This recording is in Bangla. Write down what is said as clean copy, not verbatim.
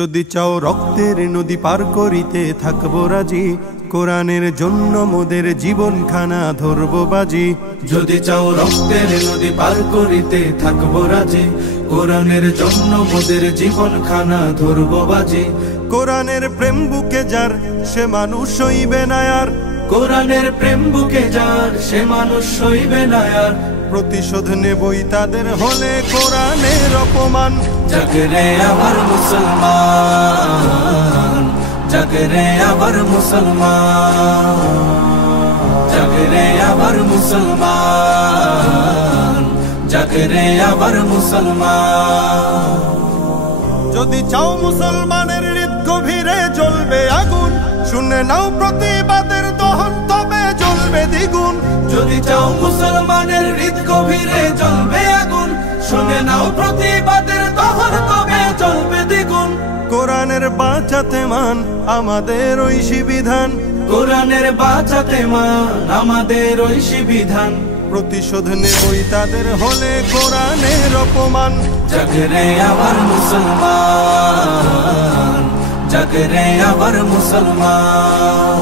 যদি চাও রক্তের নদী পার করিতে থাকবো রাজি, কোরআনের জন্য মোদের জীবনখানা ধরবো বাজি। যদি চাও রক্তের নদী পার করিতে থাকবো রাজি, কোরআনের জন্য মোদের জীবনখানা ধরবো বাজি। কোরআনের প্রেম বুকে যার সে মানুষ হইবে না আর, কোরআনের প্রেম বুকে যার সে মানুষ হইবে না আর। প্রতিশোধ নেবই তাদের হলে কোরআনের অপমান। জাগরে আবার মুসলমান, জাগরে আবার মুসলমান, জাগরে আবার মুসলমান, জাগরে আবার মুসলমান। যদি চাও মুসলমানের হৃদ গভীরে জ্বলবে আগুন, শুনে নাও প্রতিবাদের দহন তবে জ্বলবে দ্বিগুণ। যদি চাও মুসলমানের হৃদ গভীরে জ্বলবে আগুন, শুনে নাও প্রতিবাদের দহন তবে জ্বলবে দ্বিগুণ। কোরআনের বাঁচাতে মান আমাদের ঐশী বিধান, কোরআনের বাঁচাতে মান আমাদের ঐশী বিধান। প্রতিশোধ নেবই তাদের হলে কোরআনের অপমান। জাগরে আবার মুসলমান, জাগরে আবার মুসলমান।